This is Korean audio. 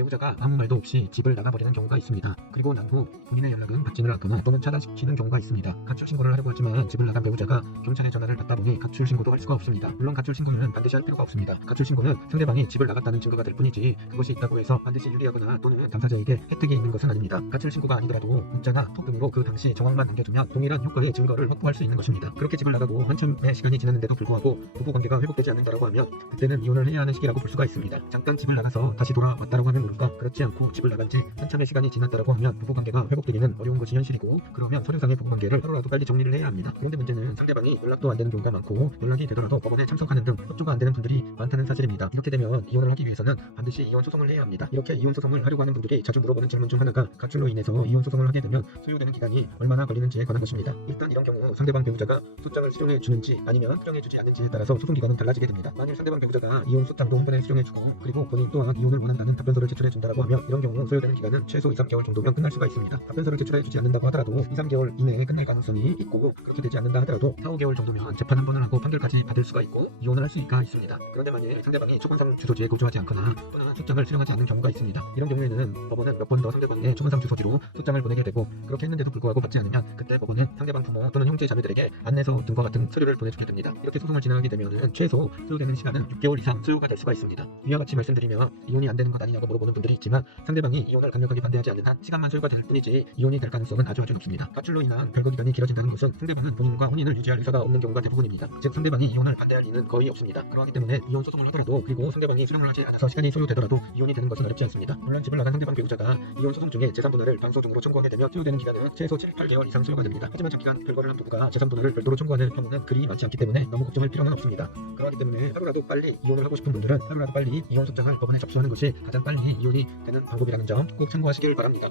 배우자가 아무 말도 없이 집을 나가버리는 경우가 있습니다. 그리고 난 후 본인의 연락은 받지를 않거나 또는 차단시키는 경우가 있습니다. 가출 신고를 하려고 하지만 집을 나간 배우자가 경찰에 전화를 받다 보니 가출 신고도 할 수가 없습니다. 물론 가출 신고는 반드시 할 필요가 없습니다. 가출 신고는 상대방이 집을 나갔다는 증거가 될 뿐이지 그것이 있다고 해서 반드시 유리하거나 또는 당사자에게 혜택이 있는 것은 아닙니다. 가출 신고가 아니더라도 문자나 톡 등으로 그 당시 정황만 남겨두면 동일한 효과의 증거를 확보할 수 있는 것입니다. 그렇게 집을 나가고 한참의 시간이 지났는데도 불구하고 부부관계가 회복되지 않는다고 하면 그때는 이혼을 해야 하는 시기라고 볼 수가 있습니다. 잠깐 집을 나가서 다시 돌아왔다고 하면 모를까, 그렇지 않고 집을 나간 지 한참의 시간이 지났다고 하면 부부관계가 회복되기는 어려운 것이 현실이고, 그러면 서류상의 부부관계를 하루라도 빨리 정리를 해야 합니다. 그런데 문제는 상대방이 연락도 안 되는 경우가 많고 연락이 되더라도 법원에 참석하는 등 협조가 안 되는 분들이 많다는 사실입니다. 이렇게 되면 이혼을 하기 위해서는 반드시 이혼 소송을 해야 합니다. 이렇게 이혼 소송을 하려고 하는 분들이 자주 물어보는 질문 중 하나가 가출로 인해서 이혼 소송을 하게 되면 소요되는 기간이 얼마나 걸리는지에 관한 것입니다. 일단 이런 경우 상대방 배우자가 소장을 수령해 주는지 아니면 수령해 주지 않는지에 따라서 소송 기간은 달라지게 됩니다. 만일 상대방 배우자가 이혼 소장도 한 번에 수령해 주고 그리고 본인 또한 이혼을 원한다는 답변서를 제출해 준다고 하면 이런 경우 소요되는 기간은 최소 2, 3개월 정도면 끝날 수가 있습니다. 답변서를 제출해 주지 않는다고 하더라도 2, 3개월 이내에 끝낼 가능성이 있고, 그렇게 되지 않는다 하더라도 4, 5개월 정도면 재판 한 번을 하고 판결까지 받을 수가 있고 이혼을 할 수가 있습니다. 그런데 만일 상대방이 초건상 주소지에 거주하지 않거나 또는 소장을 수령하지 않는 경우가 있습니다. 이런 경우에는 법원은 몇 번 더 상대방의 초건상 주소지로 소장을 보내게 되고, 그렇게 했는데도 불구하고 받지 않으면 그때 법원은 상대방 부모 또는 형제 자매들에게 안내서 등과 같은 서류를 보내주게 됩니다. 이렇게 소송을 진행하게 되면 최소 소요되는 시간은 6개월 이상 소요가 될 수가 있습니다. 이와 같이 말씀드리며 이혼이 안 되는 것 아니냐고 물어보는 분들이 있지만 상대방이 이혼을 강력하게 반대하지 않는 한 시간만 소요가 될 뿐이지 이혼이 될 가능성은 아주 높습니다. 가출로 인한 별거 기간이 길어진다는 것은 상대방은 본인과 혼인을 유지할 의사가 없는 경우가 대부분입니다. 즉 상대방이 이혼을 반대할 리는 거의 없습니다. 그렇기 때문에 이혼 소송을 하더라도 그리고 상대방이 수령을 하지 않아서 시간이 소요되더라도 이혼이 되는 것은 어렵지 않습니다. 물론 집을 나간 상대방 배우자가 이혼 소송 중에 재산 분할을 방소 등으로 청구하게 되면 소요되는 기간은 최소 7, 8개월 이상 소요가 됩니다. 하지만 장기간 별거를 한 부부가 재산 분할을 별도로 청구하는 경우는 그리 많지 않기 때문에 너무 걱정할 필요는 없습니다. 그렇기 때문에 하루라도 빨리 이혼을 하고 싶은 분들은 하루라도 빨리 이혼 소장을 법원에 접수하는 것이 가장 빨리 이혼이 되는 방법이라는 점 꼭 참고하시길 바랍니다.